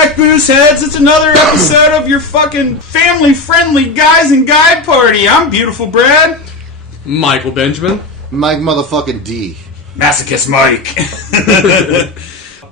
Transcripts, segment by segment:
back, booze heads. It's another episode of your fucking family-friendly guys and guide party. I'm Beautiful Brad. Michael Benjamin. Mike motherfucking D. Masochist Mike.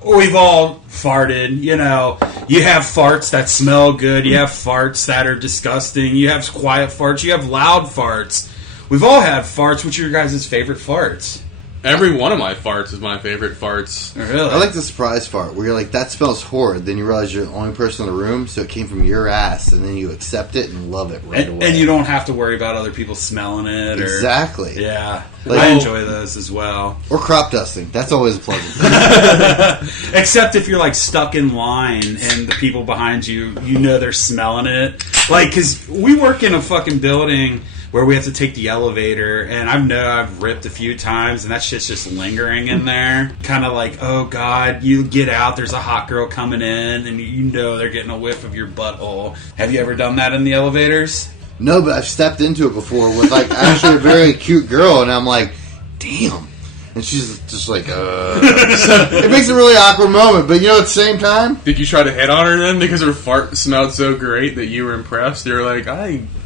We've all farted, you know. You have farts that smell good. You have farts that are disgusting. You have quiet farts. You have loud farts. We've all had farts. What's your guys' favorite farts? Every one of my farts is my favorite farts. Really? I like the surprise fart where you're like, that smells horrid. Then you realize you're the only person in the room, so it came from your ass, and then you accept it and love it right away. And you don't have to worry about other people smelling it. Exactly. Yeah. Like, I enjoy those as well. Or crop dusting. That's always a pleasant thing. Except if you're like stuck in line and the people behind you, you know they're smelling it. Like, because we work in a fucking building where we have to take the elevator, and I've ripped a few times, and that shit's just lingering in there. Kind of like, oh god, you get out, there's a hot girl coming in, and you know they're getting a whiff of your butthole. Have you ever done that in the elevators? No, but I've stepped into it before with like actually a very cute girl, and I'm like, damn. And she's just like, So it makes a really awkward moment, but you know, at the same time, Did you try to hit on her then because her fart smelled so great that you were impressed? You're like,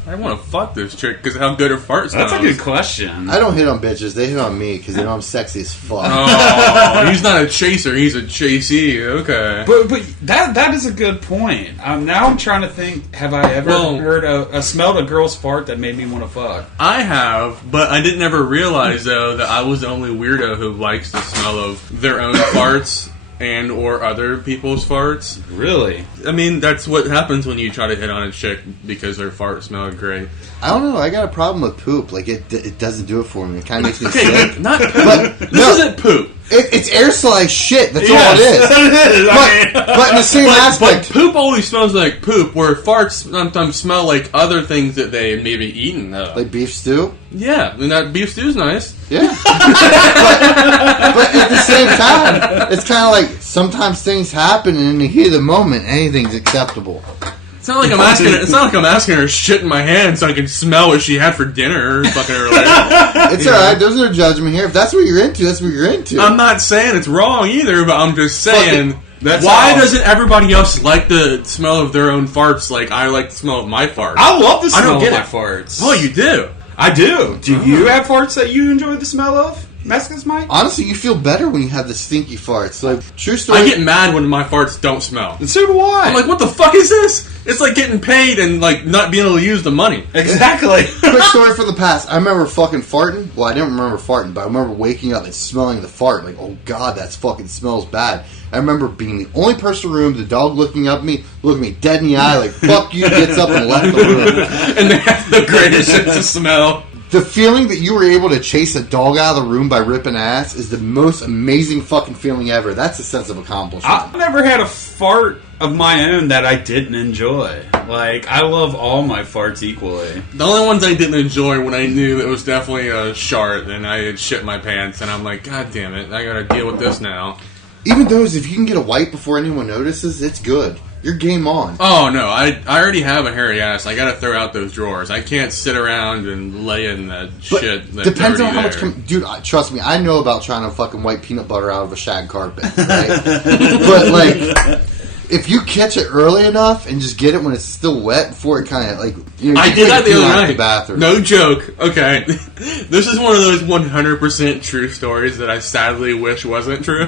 I want to fuck this chick because of how good her fart smells. That's a good question. I don't hit on bitches. They hit on me because they know I'm sexy as fuck. Oh, he's not a chaser. He's a chasee. Okay. But that is a good point. Now I'm trying to think, have I ever smelled a girl's fart that made me want to fuck? I have, but I didn't ever realize, though, that I was the only weirdo who likes the smell of their own farts and or other people's farts. Really? I mean, that's what happens when you try to hit on a chick because their fart smelled great. I don't know. I got a problem with poop. Like, it doesn't do it for me. It kind of makes me Okay, sick. not poop. But, This isn't poop. It's aerosolized shit. That's all Yes, it is. it is. But in the same aspect, But poop always smells like poop, where farts sometimes smell like other things that they maybe eaten, though. like beef stew. Yeah, and that beef stew's nice. Yeah. but at the same time, it's kind of like sometimes things happen, and in the heat of the moment, anything's acceptable. It's not like I'm asking her. It's not like I'm asking her shit in my hand so I can smell what she had for dinner or fucking her later. It's alright. There's no judgment here. If that's what you're into, that's what you're into. I'm not saying it's wrong either, but I'm just saying. That's Why all. doesn't everybody else like the smell of their own farts like I like the smell of my farts? I love the smell of get my it. farts. Oh, you do? I do. Do you have farts that you enjoy the smell of? Masochist Mike? Honestly, you feel better when you have the stinky farts. Like, true story. I get mad when my farts don't smell. And so do I. I'm like, what the fuck is this? It's like getting paid and like not being able to use the money. Exactly. Quick story from the past. I remember fucking farting. Well, I didn't remember farting, but I remember waking up and smelling the fart. Like, oh god, that fucking smells bad. I remember being the only person in the room, the dog looking up at me, looking me dead in the eye, like, fuck you, gets up and left the room. And they have the greatest sense of smell. The feeling that you were able to chase a dog out of the room by ripping ass is the most amazing fucking feeling ever. That's a sense of accomplishment. I've never had a fart of my own that I didn't enjoy. Like, I love all my farts equally. The only ones I didn't enjoy when I knew it was definitely a shart and I had shit my pants and I'm like, god damn it, I gotta deal with this now. Even those, if you can get a wipe before anyone notices, it's good. You're game on. Oh no, I already have a hairy ass. I gotta throw out those drawers. I can't sit around and lay in that shit. That's Depends on how much... there. Dude, trust me, I know about trying to fucking wipe peanut butter out of a shag carpet, right? But, like, if you catch it early enough and just get it when it's still wet before it kind of, like... You know, I did that the other night. The bathroom. No joke. Okay. This is one of those 100% true stories that I sadly wish wasn't true.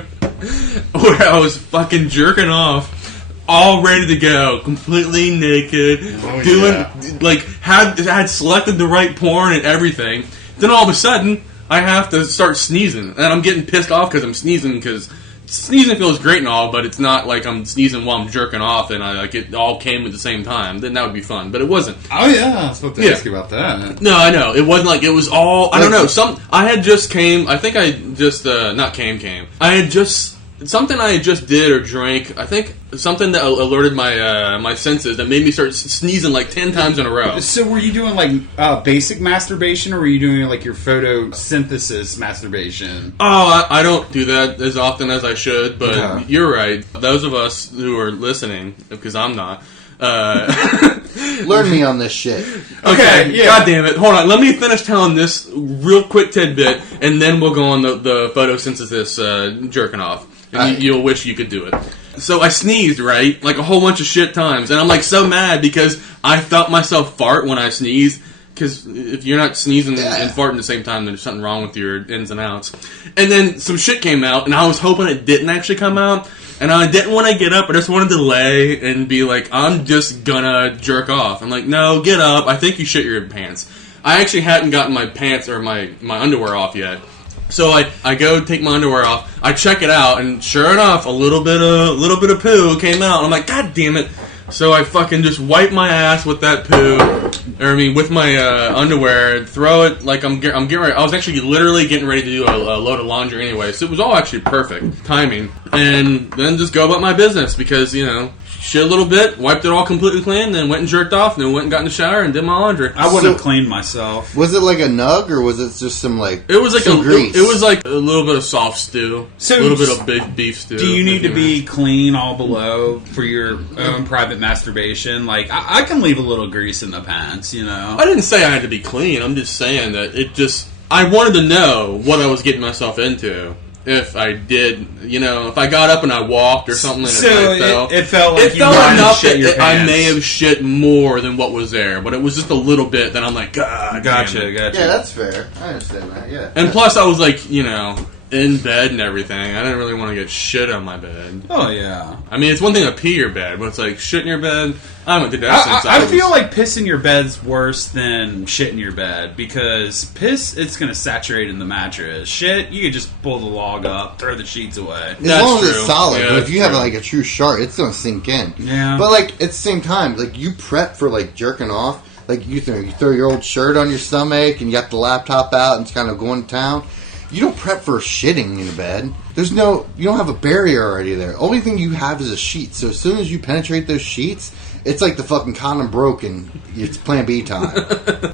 Where I was fucking jerking off, all ready to go, completely naked, had selected the right porn and everything. Then all of a sudden, I have to start sneezing, and I'm getting pissed off because I'm sneezing, because sneezing feels great and all, but it's not like I'm sneezing while I'm jerking off and it all came at the same time. Then that would be fun, but it wasn't. Oh yeah, I was supposed to ask you about that. No, I know. It wasn't like it was all... I don't know. I had just came... I think I just... not came. I had just... Something I just did or drank, I think something that alerted my my senses that made me start sneezing like 10 times in a row. So were you doing like basic masturbation, or were you doing like your photosynthesis masturbation? Oh, I don't do that as often as I should, but You're right. Those of us who are listening, because I'm not... Learn me on this shit. Okay, yeah. God damn it. Hold on, let me finish telling this real quick tidbit, and then we'll go on the photosynthesis jerking off. And you'll wish you could do it. So I sneezed, right? Like a whole bunch of shit times. And I'm like so mad because I felt myself fart when I sneezed. Because if you're not sneezing and farting at the same time, there's something wrong with your ins and outs. And then some shit came out, and I was hoping it didn't actually come out. And I didn't want to get up. I just wanted to lay and be like, I'm just gonna jerk off. I'm like, no, get up. I think you shit your pants. I actually hadn't gotten my pants or my underwear off yet. So I go take my underwear off. I check it out, and sure enough, a little bit of poo came out. And I'm like, God damn it! So I fucking just wipe my ass with that poo, with my underwear, and throw it like I'm getting ready. I was actually literally getting ready to do a load of laundry anyway, so it was all actually perfect timing. And then just go about my business because shit a little bit, wiped it all completely clean, then went and jerked off, and then went and got in the shower and did my laundry. I wouldn't have cleaned myself. Was it like a nug, or was it just some like? It was like some grease? It was like a little bit of soft stew, so a little bit of beef stew. Do you need to be clean all below for your own private masturbation? Like I can leave a little grease in the pants, I didn't say I had to be clean. I'm just saying that I wanted to know what I was getting myself into. If I did, if I got up and I walked or something, and it felt like it felt enough that I may have shit more than what was there, but it was just a little bit that I'm like, God, gotcha. Yeah, that's fair. I understand that. Yeah, and plus I was like, in bed and everything. I didn't really want to get shit on my bed. Oh yeah. I mean, it's one thing to pee your bed, but it's like shit in your bed. I haven't did that since I feel like piss in your bed's worse than shit in your bed because piss, it's going to saturate in the mattress. Shit, you can just pull the log up, throw the sheets away. As long as it's solid. Yeah, but if you have like a true shark, it's going to sink in. Yeah. But like at the same time, like you prep for like jerking off. Like you throw your old shirt on your stomach and you got the laptop out and it's kind of going to town. You don't prep for shitting in bed. You don't have a barrier already there. Only thing you have is a sheet. So as soon as you penetrate those sheets, it's like the fucking condom broke and it's Plan B time.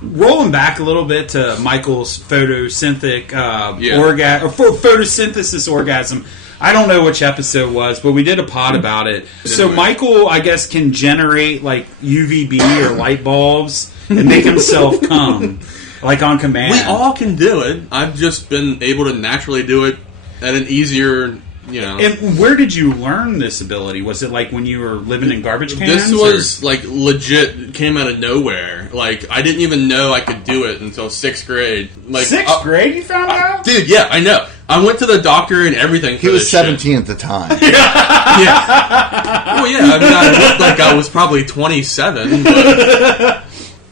Rolling back a little bit to Michael's photosynthetic photosynthesis orgasm. I don't know which episode was, but we did a pod about it. So Michael, I guess, can generate like UVB or light bulbs and make himself come. Like on command. We all can do it. I've just been able to naturally do it at an easier, And where did you learn this ability? Was it like when you were living in garbage cans? This was like legit, came out of nowhere. Like I didn't even know I could do it until 6th grade. Like 6th grade you found out? Dude, yeah, I know. I went to the doctor and everything for He was 17 shit. at the time. Yeah. Well, yeah, I mean, I looked like I was probably 27, but...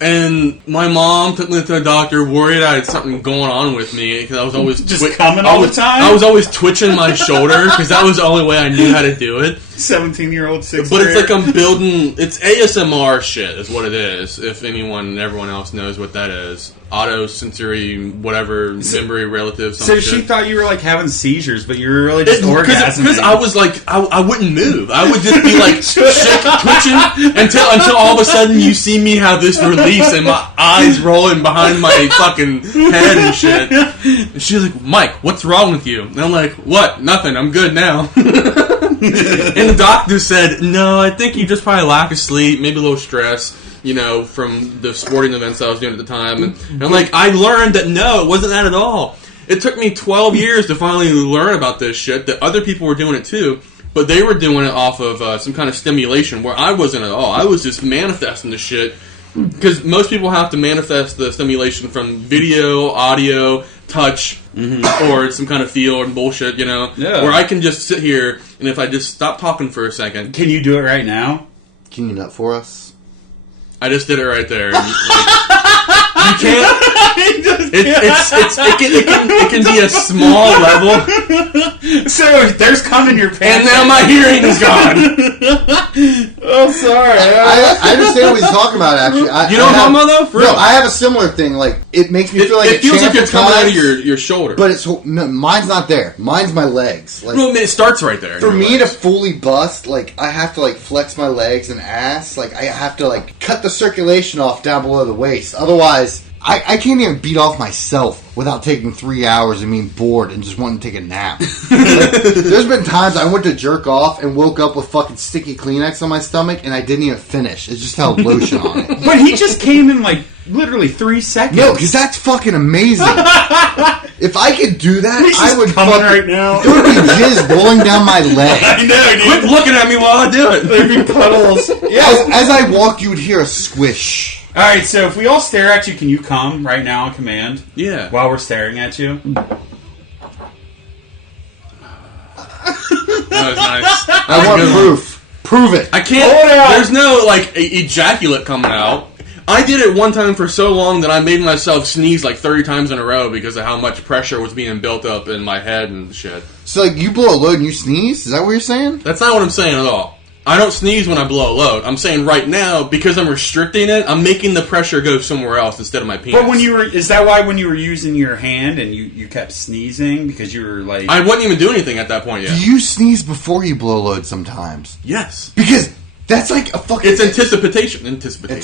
And my mom took me to the doctor, worried I had something going on with me because I was always coming all the time. I was always twitching my shoulder because that was the only way I knew how to do it. 17-year-old 6th But grader. it's like I'm building. It's ASMR shit, is what it is. If everyone else knows what that is, auto-sensory, whatever, memory relative. So she thought you were like having seizures, but you were really just orgasming. Because I was like, I wouldn't move. I would just be like twitching until all of a sudden you see me have this release and my eyes rolling behind my fucking head and shit. And she's like, Mike, what's wrong with you? And I'm like, what? Nothing. I'm good now. And the doctor said, no, I think you just probably lack of sleep, maybe a little stress, from the sporting events I was doing at the time. And I'm like, I learned that no, it wasn't that at all. It took me 12 years to finally learn about this shit, that other people were doing it too, but they were doing it off of some kind of stimulation where I wasn't at all. I was just manifesting the shit. Because most people have to manifest the stimulation from video, audio, touch, or some kind of feel and bullshit, Yeah. Where I can just sit here, and if I just stop talking for a second... Can you do it right now? Can you nut for us? I just did it right there. You can't... It can be a small level. So there's cum in your pants. And now my hearing is gone. Oh, sorry. I understand what he's talking about, actually. You know what I'm talking about, though? No, I have a similar thing. Like, it makes me feel like it feels like it's coming out of your shoulder. But mine's not there. Mine's my legs. Like, well, it starts right there. For me to fully bust, like, I have to, like, flex my legs and ass. Like, I have to, like, cut the circulation off down below the waist. Otherwise, I can't even beat off myself without taking 3 hours and being bored and just wanting to take a nap. There's been times I went to jerk off and woke up with fucking sticky Kleenex on my stomach and I didn't even finish. It just had lotion on it. But he just came in like literally 3 seconds. No, because that's fucking amazing. If I could do that, He's I just would coming fucking... right now. There would be jizz rolling down my leg. I know, dude. Quit looking at me while I do it. There'd be puddles. As I walk, you would hear a squish. All right, so if we all stare at you, can you come right now on command? Yeah. While we're staring at you? That was nice. I want proof. Prove it. I can't. Hold it out. There's no like ejaculate coming out. I did it one time for so long that I made myself sneeze like 30 times in a row because of how much pressure was being built up in my head and shit. So, like, you blow a load and you sneeze? Is that what you're saying? That's not what I'm saying at all. I don't sneeze when I blow a load. I'm saying right now, because I'm restricting it, I'm making the pressure go somewhere else instead of my penis. But when you were, is that why when you were using your hand and you kept sneezing because you were like... I wouldn't even do anything at that point yet. Do you sneeze before you blow a load sometimes? Yes. Because that's like a fucking... It's anticipation. Anticipation.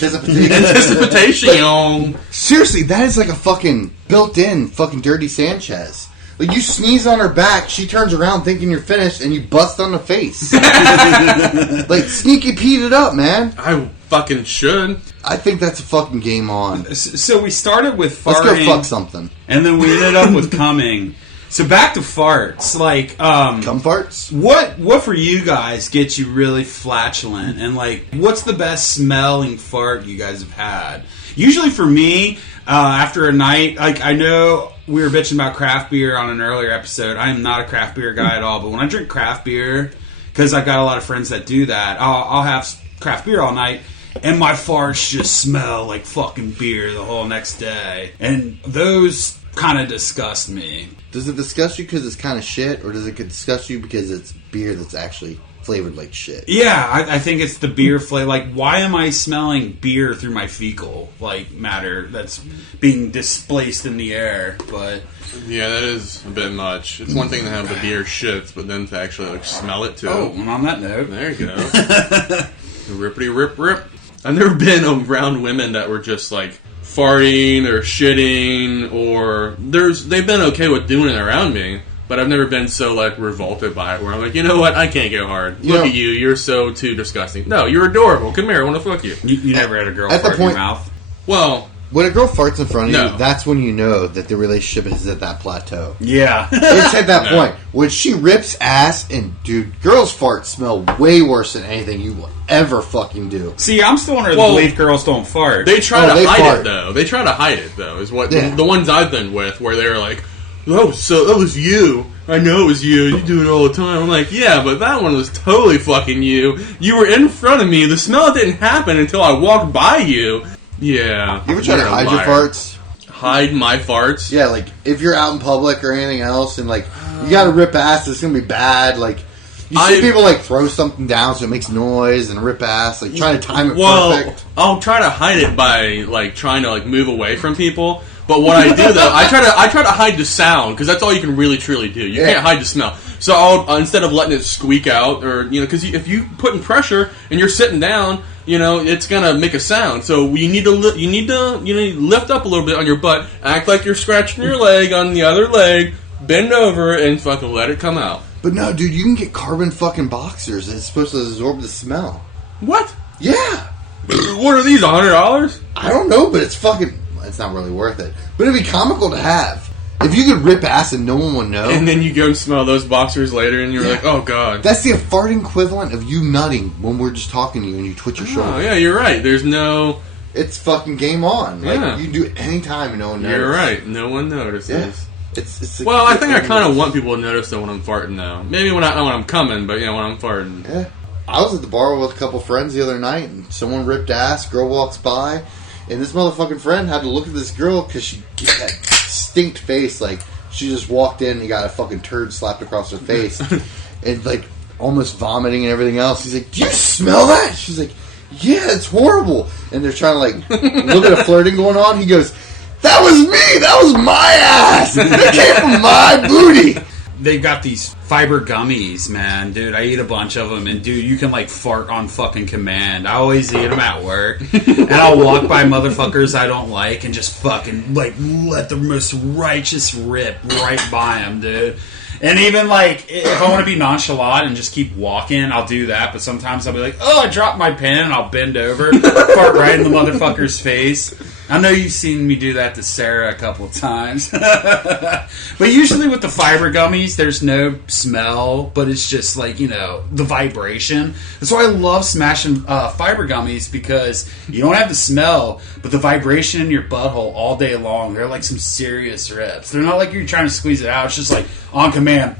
Anticipation. Seriously, that is like a fucking built-in fucking Dirty Sanchez. Like, you sneeze on her back, she turns around thinking you're finished, and you bust on the face. Like, sneaky peed it up, man. I fucking should. I think that's a fucking game on. So we started with farting. Let's go fuck something. And then we ended up with coming. So back to farts. Like, Cum farts? What for you guys gets you really flatulent? And, like, what's the best smelling fart you guys have had? Usually for me, after a night, like, I know... We were bitching about craft beer on an earlier episode. I am not a craft beer guy at all, but when I drink craft beer, because I've got a lot of friends that do that, I'll have craft beer all night, and my farts just smell like fucking beer the whole next day. And those kind of disgust me. Does it disgust you because it's kind of shit, or does it disgust you because it's beer that's actually flavored like shit? Yeah, I think it's the beer flavor. Like, why am I smelling beer through my fecal matter that's being displaced in the air? But Yeah, that is a bit much. It's one thing to have the beer shits, but then to actually like smell it too. oh, and on that note, There you go. Rippity rip rip. I've never been around women that were just like farting or shitting, or they've been okay with doing it around me, but I've never been so like revolted by it where I'm like, you know what, I can't go hard. Look at you, you're so too disgusting. No, you're adorable. Come here, I want to fuck you. you never had a girl At the fart in your point- mouth. Well, When a girl farts in front of No. you, that's when you know that the relationship is at that plateau. Yeah. It's at that No. point. When she rips ass, and dude, girls' farts smell way worse than anything you will ever fucking do. See, I'm still under the Well, belief girls don't fart. they try Oh, to they hide fart. it though. They try to hide it though. Is what Yeah. the ones I've been with, where they're like, "Oh, so that was you. I know it was you. You do it all the time." I'm like, "Yeah, but that one was totally fucking you. You were in front of me. The smell didn't happen until I walked by you." Yeah. You ever try to you're a hide your liar. farts? Hide my farts? Yeah, like, if you're out in public or anything else, and, like, you gotta rip ass, it's gonna be bad, like... You see people, like, throw something down so it makes noise and rip ass, like, trying to time it perfect. I'll try to hide it by, like, trying to, like, move away from people. But what I do, though, I try to hide the sound, because that's all you can really, truly do. You can't hide the smell. So I'll, instead of letting it squeak out, or, you know, because if you put in pressure and you're sitting down, you know, it's gonna make a sound. So you need to lift up a little bit on your butt, act like you're scratching your leg on the other leg, bend over, and fucking let it come out. But no, dude, you can get carbon fucking boxers. It's supposed to absorb the smell. What? Yeah. What are these, $100? I don't know, but it's not really worth it. But it'd be comical to have. If you could rip ass and no one would know. And then you go and smell those boxers later, and you're like, oh, God. That's the farting equivalent of you nutting when we're just talking to you and you twitch your shoulder. Oh, yeah, you're right. There's no... It's fucking game on. Like, Yeah. you can do it anytime and no one knows. You're right. No one notices. Yeah. It's Well, I think I kind of want people to notice that when I'm farting now. Maybe when I'm coming, but, you know, when I'm farting. Yeah. I was at the bar with a couple friends the other night, and someone ripped ass, girl walks by, and this motherfucking friend had to look at this girl because she get that stinked face, like, she just walked in and got a fucking turd slapped across her face, and, like, almost vomiting and everything else. He's like, "Do you smell that?" She's like, "Yeah, it's horrible." And they're trying to, like, look at a flirting going on. He goes, "That was me! That was my ass! That came from my booty!" they've got these fiber gummies, man, dude. I eat a bunch of them, and dude, you can like fart on fucking command. I always eat them at work, and I'll walk by motherfuckers I don't like and just fucking like let the most righteous rip right by them, dude. And even like if I want to be nonchalant and just keep walking, I'll do that. But sometimes I'll be like, oh, I dropped my pen, and I'll bend over, fart right in the motherfucker's face. I know you've seen me do that to Sarah a couple of times. But usually with the fiber gummies, there's no smell, but it's just like, you know, the vibration. That's why I love smashing fiber gummies, because you don't have the smell, but the vibration in your butthole all day long. They're like some serious rips. They're not like you're trying to squeeze it out. It's just like on command,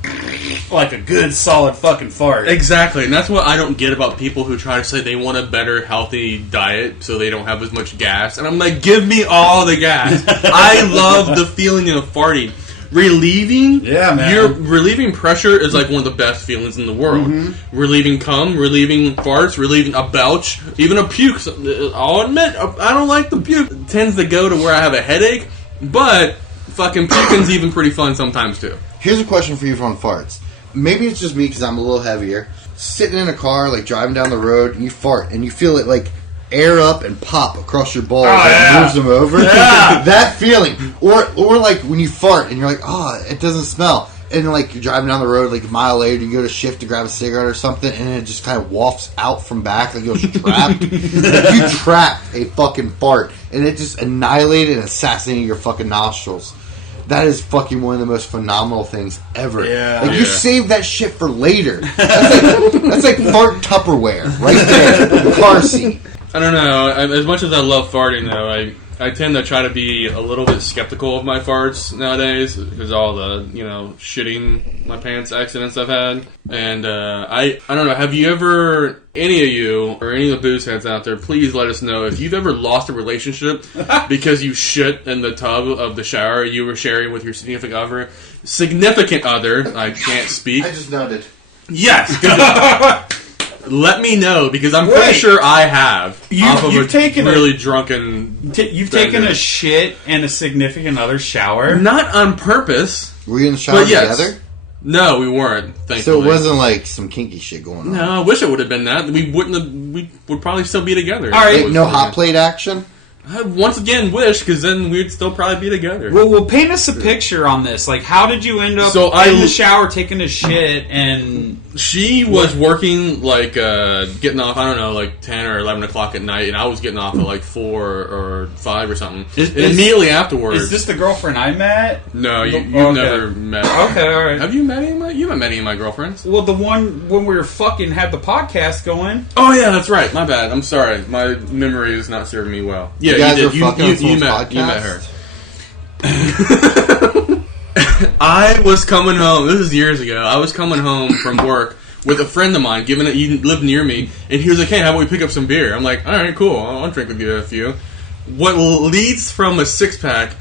like a good solid fucking fart. Exactly, and that's what I don't get about people who try to say they want a better healthy diet so they don't have as much gas. And I'm like, give me all the gas. I love the feeling of farting. Relieving, relieving pressure is like one of the best feelings in the world. Mm-hmm. Relieving cum, relieving farts, relieving a belch, even a puke. I'll admit, I don't like the puke. It tends to go to where I have a headache, but fucking puking's even pretty fun sometimes too. Here's a question for you on farts. Maybe it's just me because I'm a little heavier. Sitting in a car, like driving down the road, and you fart, and you feel it like air up and pop across your balls and moves them over. Yeah. That feeling. Or like when you fart and you're like, oh, it doesn't smell. And like you're driving down the road like a mile later, you go to shift to grab a cigarette or something, and it just kind of wafts out from back like it was trapped. Like you trapped a fucking fart, and it just annihilated and assassinated your fucking nostrils. That is fucking one of the most phenomenal things ever. Yeah. Like, you save that shit for later. That's like fart Tupperware right there in the car seat. I don't know. As much as I love farting, though, I tend to try to be a little bit skeptical of my farts nowadays because all the, you know, shitting my pants accidents I've had. And I don't know. Have you ever, any of you or any of the booze heads out there, please let us know if you've ever lost a relationship because you shit in the tub of the shower you were sharing with your significant other. I can't speak. I just nodded. Yes. Good job. Let me know, because I'm pretty sure I have. You've taken a shit in a significant other's shower? Not on purpose. Were you in the shower together? No, we weren't, thankfully. So it wasn't like some kinky shit going on? No, I wish it would have been that. We would probably still be together. All right, no hot plate action? I once again wish, because then we'd still probably be together. Well, paint us a picture on this. Like, how did you end up in the shower taking a shit and... She was working, like, getting off, I don't know, like 10 or 11 o'clock at night, and I was getting off at like 4 or 5 or something. Immediately afterwards... Is this the girlfriend I met? No, you've never met. Okay, alright. Have you met any of my... You haven't met any of my girlfriends? Well, the one when we were fucking had the podcast going. Oh, yeah, that's right. My bad. I'm sorry. My memory is not serving me well. Yeah, you guys you did. You met her. I was coming home. This is years ago. I was coming home from work with a friend of mine. He lived near me, and he was like, "Hey, how about we pick up some beer?" I'm like, "All right, cool. I'll drink with you a few." What leads from a 6-pack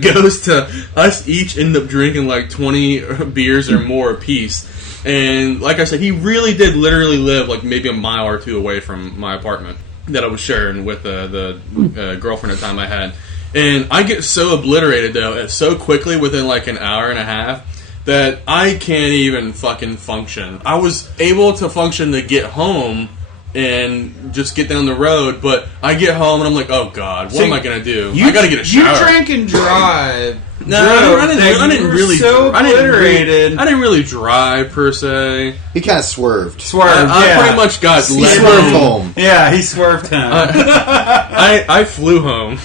goes to us each end up drinking like 20 beers or more a piece. And like I said, he really did literally live like maybe a mile or two away from my apartment that I was sharing with the girlfriend at the time I had. And I get so obliterated, though, so quickly within like an hour and a half that I can't even fucking function. I was able to function to get home and just get down the road, but I get home and I'm like, oh God, what am I going to do? I got to get a shower. You drank and drive. No, I didn't really drive per se. He kind of swerved. I pretty much got swerved home. Yeah, he swerved home. I flew home.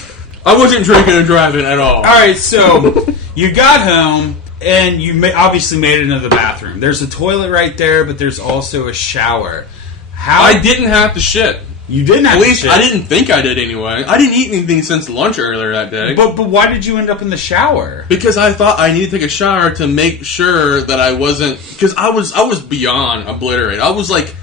I wasn't drinking and driving at all. All right, so you got home and you obviously made it into the bathroom. There's a toilet right there, but there's also a shower. I didn't have to shit. You didn't have to shit? I didn't think I did anyway. I didn't eat anything since lunch earlier that day. But why did you end up in the shower? Because I thought I needed to take a shower to make sure that I wasn't... Because I was beyond obliterated. I was like...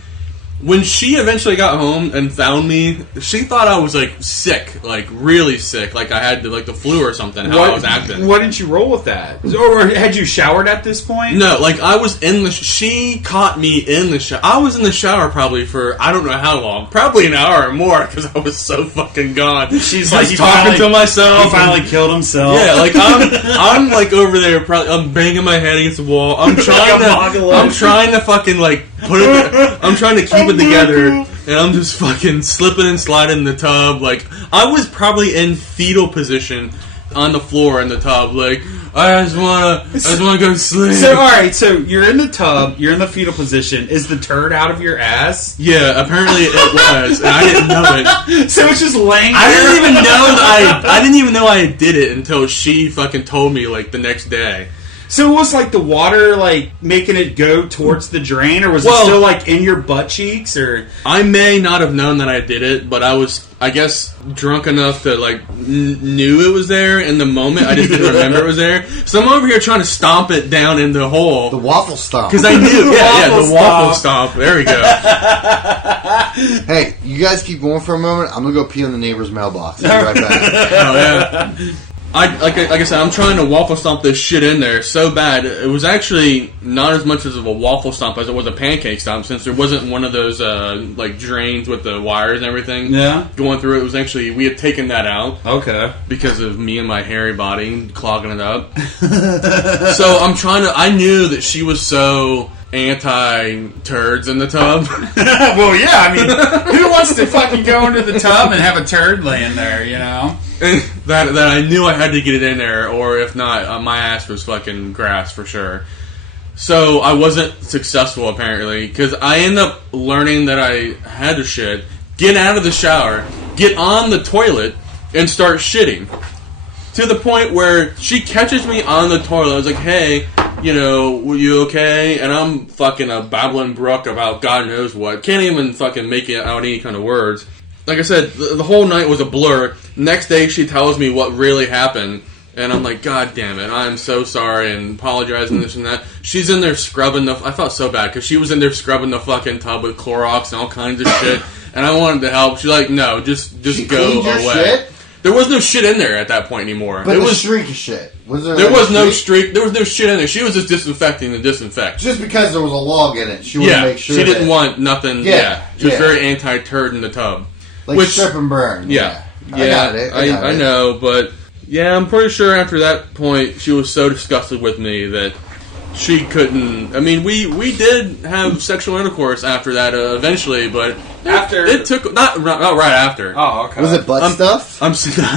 when she eventually got home and found me, she thought I was like sick, like really sick, like I had like the flu or something. How I was acting. Why didn't you roll with that? Or had you showered at this point? No, like I was in the. She caught me in the shower. I was in the shower probably for I don't know how long, probably an hour or more because I was so fucking gone. She's like talking to myself. He finally killed himself. Yeah, like I'm like over there, probably I'm banging my head against the wall. I'm trying to fucking like put it. I'm trying to keep it together, and I'm just fucking slipping and sliding in the tub. Like I was probably in fetal position on the floor in the tub. Like I just wanna go to sleep. So all right, so you're in the tub, you're in the fetal position. Is the turd out of your ass? Yeah, apparently it was, and I didn't know it. So it's just laying there. I didn't even know I did it until she fucking told me like the next day. So it was like the water like making it go towards the drain, or was it still like in your butt cheeks? Or I may not have known that I did it, but I was, I guess, drunk enough to like knew it was there in the moment. I just didn't remember it was there. So I'm over here trying to stomp it down in the hole. The waffle stomp. Because I knew, the waffle stomp. There we go. Hey, you guys keep going for a moment. I'm gonna go pee on the neighbor's mailbox. I'll be right back. Oh yeah. Like I said, I'm trying to waffle stomp this shit in there so bad. It was actually not as much as of a waffle stomp as it was a pancake stomp, since there wasn't one of those like drains with the wires and everything going through it. It was actually, we had taken that out. Okay. Because of me and my hairy body clogging it up. So I knew that she was so anti-turds in the tub. Well, yeah, I mean, who wants to fucking go into the tub and have a turd laying there, you know? that I knew I had to get it in there, or if not, my ass was fucking grass for sure. So I wasn't successful apparently, because I ended up learning that I had to shit, get out of the shower, get on the toilet, and start shitting. To the point where she catches me on the toilet. I was like, hey, you know, were you okay? And I'm fucking a babbling brook about God knows what. Can't even fucking make it out any kind of words. Like I said, the whole night was a blur. Next day, she tells me what really happened. And I'm like, God damn it, I'm so sorry, and apologizing, this and that. She's in there scrubbing I felt so bad, because she was in there scrubbing the fucking tub with Clorox and all kinds of shit. And I wanted to help. She's like, no, just go away. Shit? There was no shit in there at that point anymore. But it was streak of shit. Was there? There was no streak. There was no shit in there. She was just disinfecting the disinfect. Just because there was a log in it, she wanted to make sure. She didn't want nothing. Yeah, she was very anti-turd in the tub. Like strip and burn. Yeah. I got it. I know, but yeah, I'm pretty sure after that point, she was so disgusted with me that she couldn't. I mean, we did have sexual intercourse after that eventually, but after it took not right after. Oh, okay. Was it butt stuff?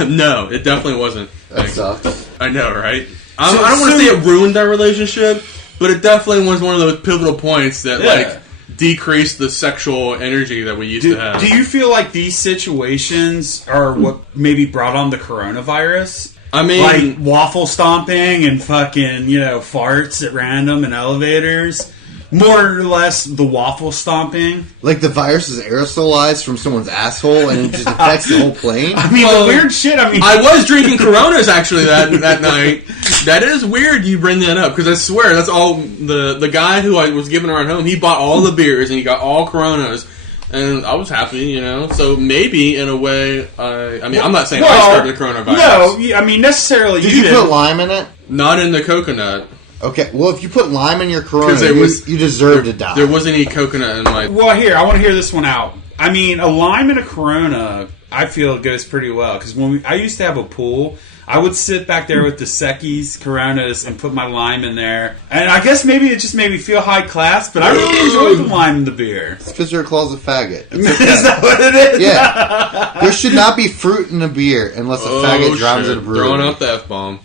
No, it definitely wasn't. That sucks. I know, right? I don't want to say it ruined our relationship, but it definitely was one of those pivotal points that like decreased the sexual energy that we used to have. Do you feel like these situations are what maybe brought on the coronavirus? I mean, like waffle stomping and fucking, you know, farts at random in elevators. More or less the waffle stomping. Like the virus is aerosolized from someone's asshole and it just affects the whole plane? I mean, the weird shit, I was drinking Coronas actually that night. That is weird you bring that up, because I swear that's all, the guy who I was giving around home, he bought all the beers and he got all Coronas. And I was happy, you know. So maybe, in a way, I mean, I'm not saying I started the coronavirus. No, I mean, necessarily Did you put lime in it? Not in the coconut. Okay, well, if you put lime in your Corona, you deserve to die. There wasn't any coconut in my... Well, here, I want to hear this one out. I mean, a lime in a Corona, I feel goes pretty well. Because I used to have a pool, I would sit back there with the Secchi's Coronas and put my lime in there. And I guess maybe it just made me feel high class, but I really enjoyed the lime in the beer. It's because you're a closet faggot. Is that what it is? Yeah. There should not be fruit in a beer unless a faggot drives it a brewery. Throwing out the F-bomb.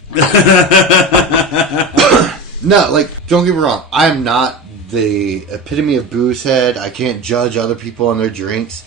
No, like, don't get me wrong. I am not the epitome of booze head. I can't judge other people and their drinks.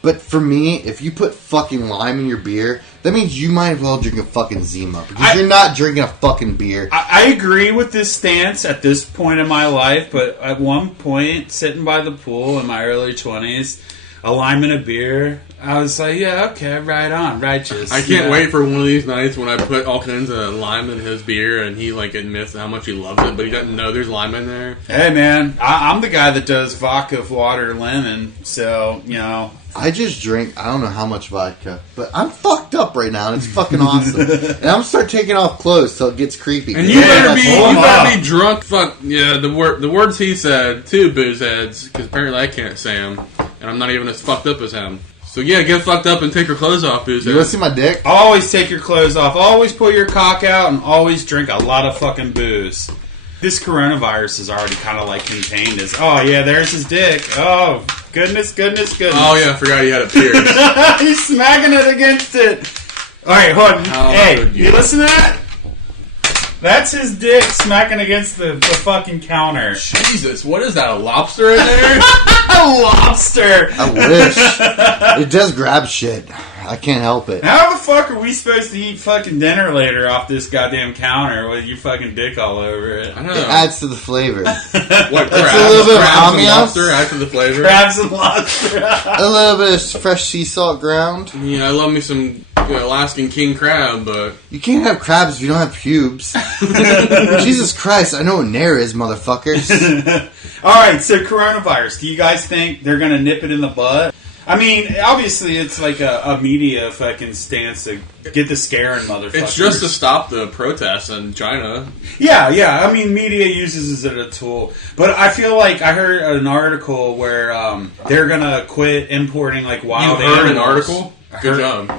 But for me, if you put fucking lime in your beer, that means you might as well drink a fucking Zima. Because you're not drinking a fucking beer. I agree with this stance at this point in my life, but at one point, sitting by the pool in my early 20s, a lime in a beer, I was like, yeah, okay, right on, righteous. I can't wait for one of these nights when I put all kinds of lime in his beer and he like admits how much he loves it, but he doesn't know there's lime in there. Hey man, I'm the guy that does vodka, water, lemon, so, you know. I just drink, I don't know how much vodka, but I'm fucked up right now, and it's fucking awesome. And I'm gonna start taking off clothes till it gets creepy. And you better be drunk. Fuck yeah, the words he said too, booze heads, because apparently I can't say them, and I'm not even as fucked up as him. So yeah, get fucked up and take your clothes off, booze heads. You wanna see my dick? Always take your clothes off. Always pull your cock out, and always drink a lot of fucking booze. This coronavirus is already kind of like contained as, oh yeah, there's his dick. Oh, goodness. Oh yeah, I forgot he had a pierce. He's smacking it against it. Alright, hold on. Hey, you listen to that? That's his dick smacking against the fucking counter. Jesus, what is that, a lobster in there? A lobster! I wish. It does grab shit. I can't help it. How the fuck are we supposed to eat fucking dinner later off this goddamn counter with your fucking dick all over it? I don't know. It adds to the flavor. What, It's a little bit of ambiance. lobster adds to the flavor? Crabs and lobster. A little bit of fresh sea salt ground. Yeah, I love me some Alaskan king crab, but... You can't have crabs if you don't have pubes. Jesus Christ, I know what Nair is, motherfuckers. Alright, so coronavirus. Do you guys think they're gonna nip it in the butt? I mean, obviously it's like a media fucking stance to get the scare in motherfuckers. It's just to stop the protests in China. Yeah. I mean, media uses it as a tool. But I feel like I heard an article where they're gonna quit importing like wild animals. You heard an article? Good job.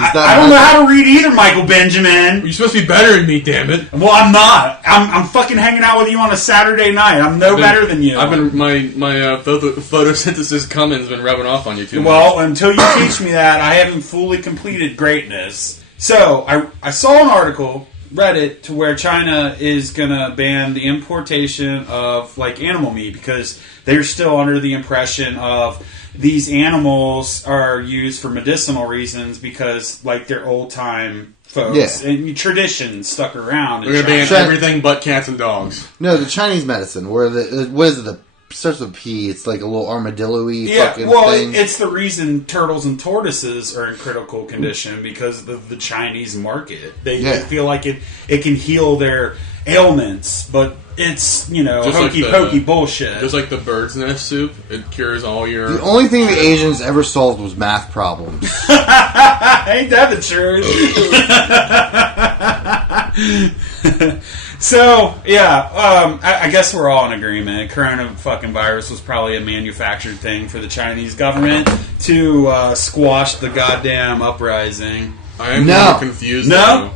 I don't know how to read either, Michael Benjamin. You're supposed to be better than me, damn it. Well, I'm not. I'm fucking hanging out with you on a Saturday night. I'm better than you. I've been my photosynthesis Cummins been rubbing off on you too much. Well, until you teach me that, I haven't fully completed greatness. So I saw an article, read it, to where China is gonna ban the importation of like animal meat because they're still under the impression of these animals are used for medicinal reasons because, like, they're old-time folks. Yeah. And traditions stuck around. We're going to ban everything but cats and dogs. No, the Chinese medicine, where what is it, starts with P, it's like a little armadillo-y fucking thing. It's the reason turtles and tortoises are in critical condition because of the Chinese market. They feel like it can heal their ailments, but it's, just hokey-pokey bullshit. Just like the bird's nest soup, it cures all your... The only thing the Asians ever solved was math problems. Ain't that the truth? So, yeah, I guess we're all in agreement. Coronavirus was probably a manufactured thing for the Chinese government to squash the goddamn uprising. I am more confused. No.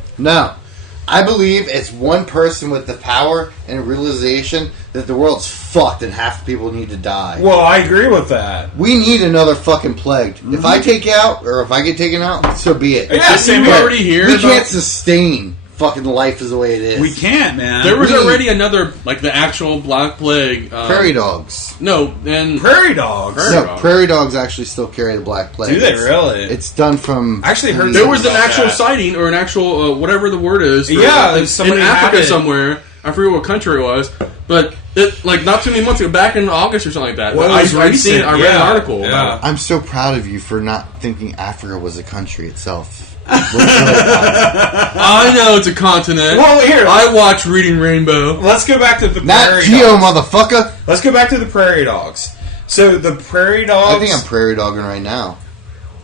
I believe it's one person with the power and realization that the world's fucked and half the people need to die. Well, I agree with that. We need another fucking plague. Mm-hmm. If I take out, or if I get taken out, so be it. Yeah, same already here. We can't sustain fucking life as the way it is. We can't, man. There was already another, like the actual Black Plague. Prairie dogs. No, and... Prairie dogs? Prairie dogs actually still carry the Black Plague. Do they really? It's done from... I actually heard there was an actual sighting, or an actual, whatever the word is. In Africa somewhere. I forget what country it was. But, not too many months ago, back in August or something like that. Well, I read an article about it. I'm so proud of you for not thinking Africa was a country itself. I know it's a continent. Well, here, I watch Reading Rainbow. Let's go back to the Nat prairie Geo, dogs. motherfucker. Let's go back to the prairie dogs. So the prairie dogs. I think I'm prairie dogging right now.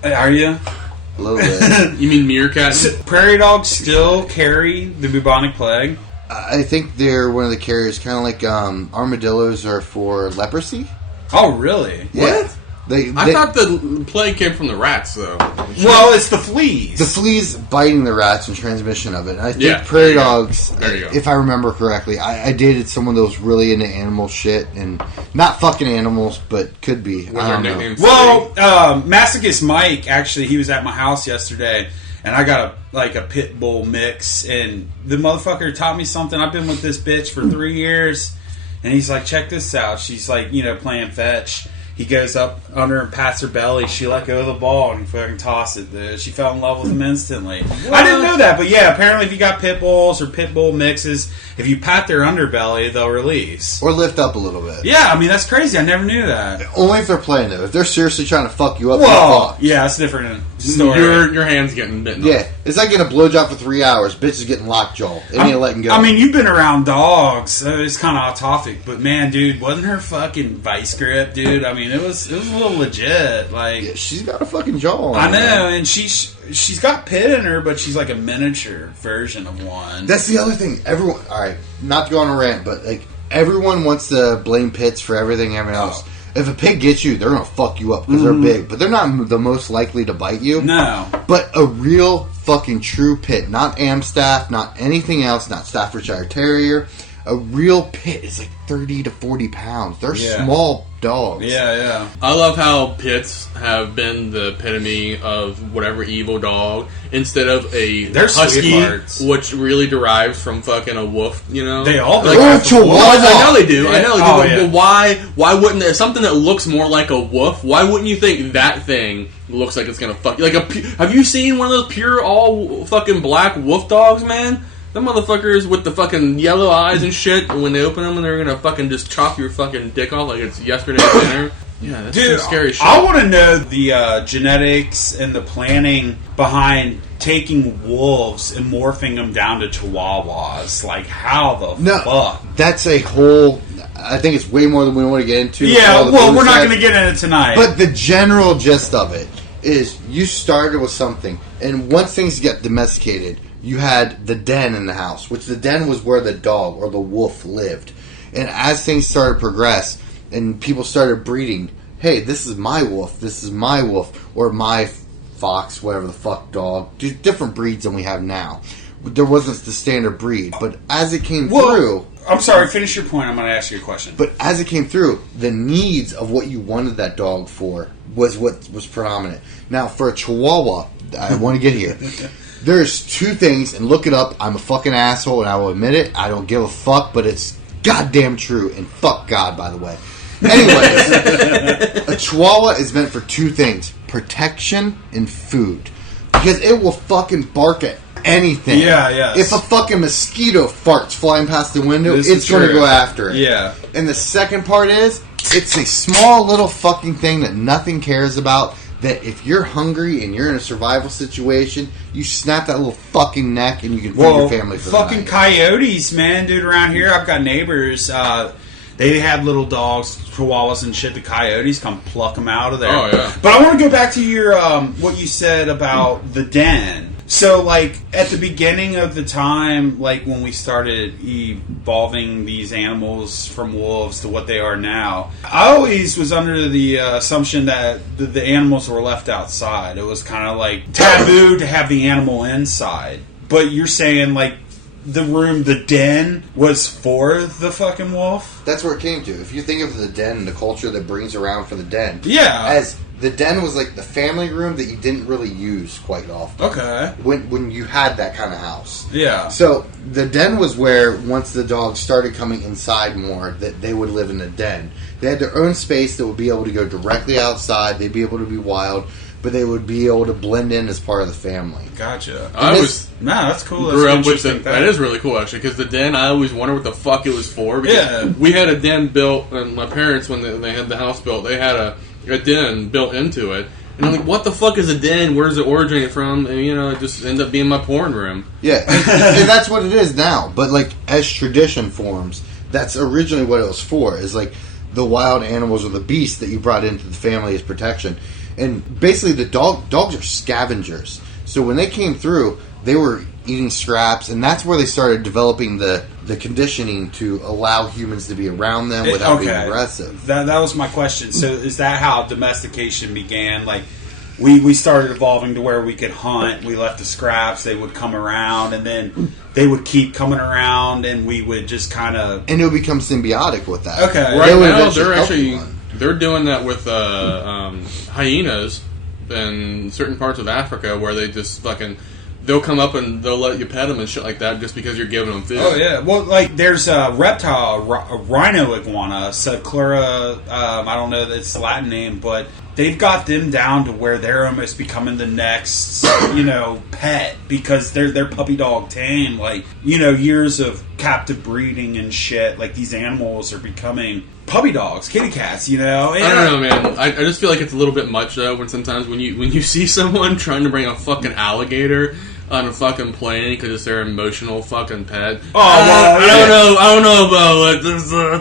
Are you? A little bit. You mean meerkat? Prairie dogs still carry the bubonic plague? I think they're one of the carriers, kind of like armadillos are for leprosy. Oh, really? Yeah. What? I thought the plague came from the rats, though. Well, it's the fleas. The fleas biting the rats and transmission of it. I think Yeah, prairie dogs, There you go. if I remember correctly, I dated someone that was really into animal shit, and not fucking animals, but could be. What I their don't know. nicknames? Well, Masochist Mike, actually, he was at my house yesterday, and I got a pit bull mix, and the motherfucker taught me something. I've been with this bitch for 3 years, and he's like, check this out. She's like, playing fetch. he goes up under and pats her belly. She let go of the ball and he fucking tossed it. She fell in love with him instantly. I didn't know that, but yeah, apparently if you got pit bulls or pit bull mixes, if you pat their underbelly, they'll release. Or lift up a little bit. Yeah, I mean, that's crazy. I never knew that. Only if they're playing, though. If they're seriously trying to fuck you up, whoa, yeah, that's a different story. Your hand's getting bitten off. Yeah, it's like getting a blowjob for 3 hours. Bitch is getting lockjaw. It ain't letting go. I mean, you've been around dogs. It's kind of off topic, but man, dude, wasn't her fucking vice grip, dude? I mean, it was a little legit. Like, yeah, she's got a fucking jaw on her. I know, and she's got pit in her, but she's like a miniature version of one. That's the other thing. Everyone, all right, not to go on a rant, but like everyone wants to blame pits for everything and everything else. If a pig gets you, they're gonna fuck you up because they're big, but they're not the most likely to bite you. No, but a real fucking true pit, not Amstaff, not anything else, not Staffordshire Terrier. A real pit is like 30 to 40 pounds. They're small dogs. Yeah. I love how pits have been the epitome of whatever evil dog instead of a husky, which really derives from fucking a wolf. You know, they all like, I know they do. Yeah. I know they do. But why wouldn't there something that looks more like a wolf? Why wouldn't you think that thing looks like it's gonna fuck you? Like have you seen one of those pure all fucking black wolf dogs, man? Them motherfuckers with the fucking yellow eyes and shit, when they open them and they're gonna fucking just chop your fucking dick off like it's yesterday's dinner. Yeah, that's some scary shit. I want to know the genetics and the planning behind taking wolves and morphing them down to chihuahuas. Like, how the fuck? That's a whole... I think it's way more than we want to get into. Yeah, well, we're not going to get into it tonight. But the general gist of it is you started with something, and once things get domesticated... You had the den in the house, which the den was where the dog or the wolf lived. And as things started to progress and people started breeding, hey, this is my wolf, or my fox, whatever the fuck dog, different breeds than we have now. There wasn't the standard breed, but as it came through... I'm sorry, finish your point, I'm going to ask you a question. But as it came through, the needs of what you wanted that dog for was what was predominant. Now, for a Chihuahua, I want to get here... There's two things, and look it up. I'm a fucking asshole, and I will admit it. I don't give a fuck, but it's goddamn true. And fuck God, by the way. Anyways, a Chihuahua is meant for two things: protection and food. Because it will fucking bark at anything. Yeah. If a fucking mosquito farts flying past the window, it's going to go after it. Yeah. And the second part is, it's a small little fucking thing that nothing cares about. That if you're hungry and you're in a survival situation, you snap that little fucking neck and you can feed your family for the night. Fucking coyotes, man, dude. Around here, I've got neighbors. They had little dogs, chihuahuas and shit. The coyotes come pluck them out of there. Oh yeah. But I want to go back to your what you said about the den. So, like, at the beginning of the time, like, when we started evolving these animals from wolves to what they are now, I always was under the assumption that the animals were left outside. It was kind of, like, taboo to have the animal inside. But you're saying, like, the den was for the fucking wolf? That's where it came to. If you think of the den and the culture that brings around for the den. Yeah. As the den was like the family room that you didn't really use quite often. Okay. When you had that kind of house. Yeah. So the den was where once the dogs started coming inside more, that they would live in the den. They had their own space that would be able to go directly outside. They'd be able to be wild, but they would be able to blend in as part of the family. Gotcha. That's cool. Grew up with that is really cool actually, because the den, I always wondered what the fuck it was for. Because we had a den built, and my parents, when they had the house built, they had a den built into it. And I'm like, what the fuck is a den? Where's it originated from? And, it just ended up being my porn room. Yeah, and that's what it is now. But, like, as tradition forms, that's originally what it was for, is, like, the wild animals or the beasts that you brought into the family as protection. And basically, the dogs are scavengers. So when they came through, they were eating scraps, and that's where they started developing the conditioning to allow humans to be around them without being aggressive. That was my question. So is that how domestication began? Like, we started evolving to where we could hunt. We left the scraps. They would come around, and then they would keep coming around, and we would just kind of... And it would become symbiotic with that. Okay. Right now, they're doing that with hyenas in certain parts of Africa where they just fucking... they'll come up and they'll let you pet them and shit like that just because you're giving them food. Oh yeah, well, like there's a reptile, a rhino iguana, Cyclura. I don't know its Latin name, but they've got them down to where they're almost becoming the next, pet because they're puppy dog tame. Like, years of captive breeding and shit. Like these animals are becoming puppy dogs, kitty cats. And I don't know, man. I just feel like it's a little bit much though. When sometimes when you see someone trying to bring a fucking alligator on a fucking plane because it's their emotional fucking pet. Oh, well, I don't know about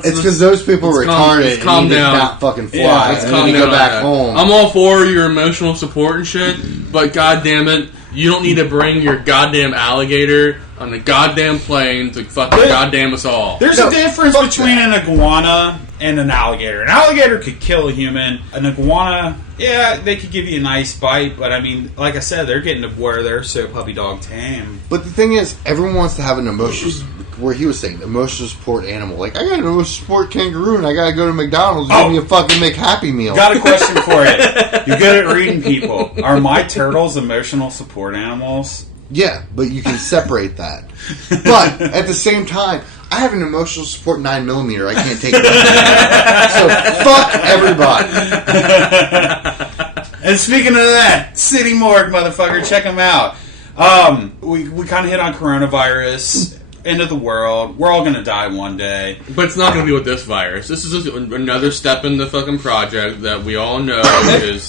it's because those people are retarded and need to not fucking fly. Yeah, let's calm down go back home. I'm all for your emotional support and shit, but goddamn it, you don't need to bring your goddamn alligator on the goddamn plane to fucking goddamn us all. There's a difference between an iguana and an alligator. An alligator could kill a human. An iguana, yeah, they could give you a nice bite, but I mean, like I said, they're getting to where they're so puppy dog tame. But the thing is, everyone wants to have an emotional, where he was saying, emotional support animal. Like, I got an emotional support kangaroo and I gotta go to McDonald's and give me a fucking McHappy Meal. Got a question for you. You're good at reading people. Are my turtles emotional support animals? Yeah, but you can separate that. But at the same time, I have an emotional support 9mm. I can't take it. So fuck everybody. And speaking of that, City Morgue, motherfucker, check them out. We kind of hit on coronavirus. End of the world. We're all gonna die one day. But it's not gonna be with this virus. This is just another step in the fucking project that we all know is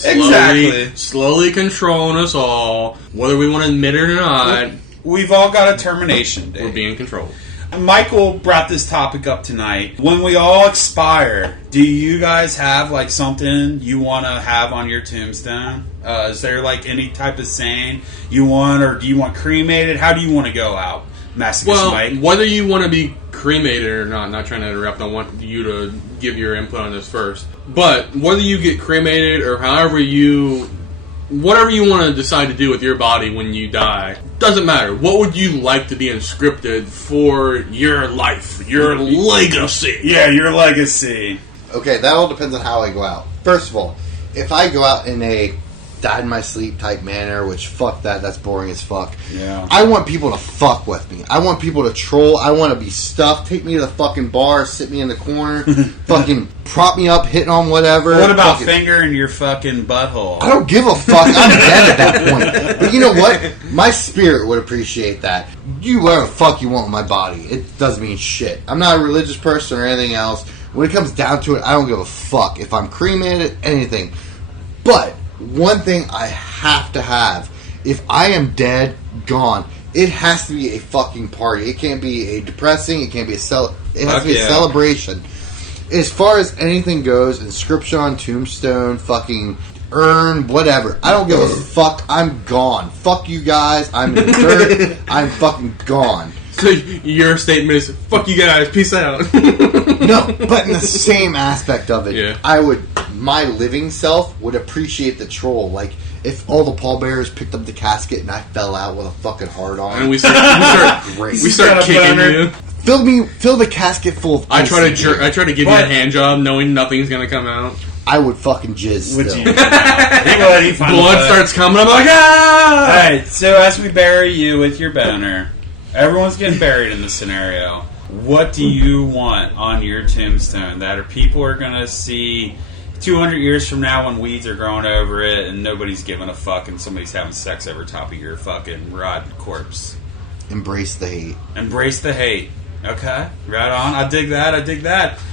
slowly controlling us all, whether we want to admit it or not. We've all got a termination date. We're being controlled. Michael brought this topic up tonight. When we all expire, do you guys have like something you want to have on your tombstone? Is there like any type of saying you want, or do you want cremated? How do you want to go out? Well, Mike. Whether you want to be cremated or not trying to interrupt, I want you to give your input on this first. But whether you get cremated or whatever you want to decide to do with your body when you die, doesn't matter. What would you like to be inscripted for your life, your legacy? Yeah, your legacy. Okay, that all depends on how I go out. First of all, if I go out in a died in my sleep type manner, which fuck that's boring as fuck. Yeah. I want people to fuck with me. I want people to troll. I want to be stuffed. Take me to the fucking bar, sit me in the corner, fucking prop me up, hitting on whatever. What about finger in your fucking butthole? I don't give a fuck. I'm dead at that point. But you know what? My spirit would appreciate that. You whatever the fuck you want with my body. It doesn't mean shit. I'm not a religious person or anything else. When it comes down to it, I don't give a fuck. If I'm cremated, anything. But one thing I have to have, if I am dead, gone, it has to be a fucking party. It can't be a depressing, it can't be it has to be a celebration. As far as anything goes, inscription on tombstone, fucking urn, whatever. I don't give a fuck. I'm gone. Fuck you guys. I'm in the dirt. I'm fucking gone. So your statement is, fuck you guys, peace out. No, but in the same aspect of it, yeah. My living self would appreciate the troll. Like, if all the pallbearers picked up the casket and I fell out with a fucking hard on. And we start kicking you. Fill the casket full of I try to give you a hand job knowing nothing's gonna come out. I would fucking jizz still. Blood starts coming, I'm like, ah! Alright, so as we bury you with your boner, everyone's getting buried in this scenario. What do you want on your tombstone that people are going to see 200 years from now when weeds are growing over it and nobody's giving a fuck and somebody's having sex over top of your fucking rotten corpse? Embrace the hate. Embrace the hate. Okay, right on. I dig that.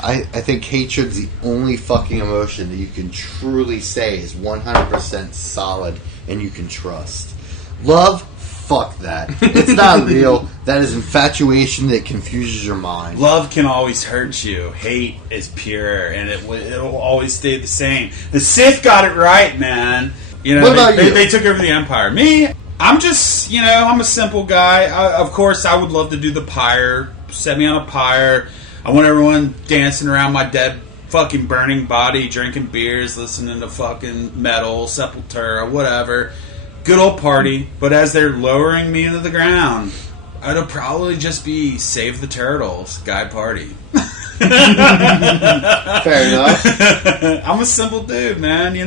I think hatred's the only fucking emotion that you can truly say is 100% solid and you can trust. Love, fuck that. It's not real. That is infatuation that confuses your mind. Love can always hurt you. Hate is pure, and it'll always stay the same. The Sith got it right, man. What about you? They took over the Empire. Me, I'm just, I'm a simple guy. Of course, I would love to do the pyre. Set me on a pyre. I want everyone dancing around my dead fucking burning body, drinking beers, listening to fucking metal, Sepultura, whatever. Good old party. But as they're lowering me into the ground, it'll probably just be Save the Turtles, Guy Party. Fair enough. I'm a simple dude, man,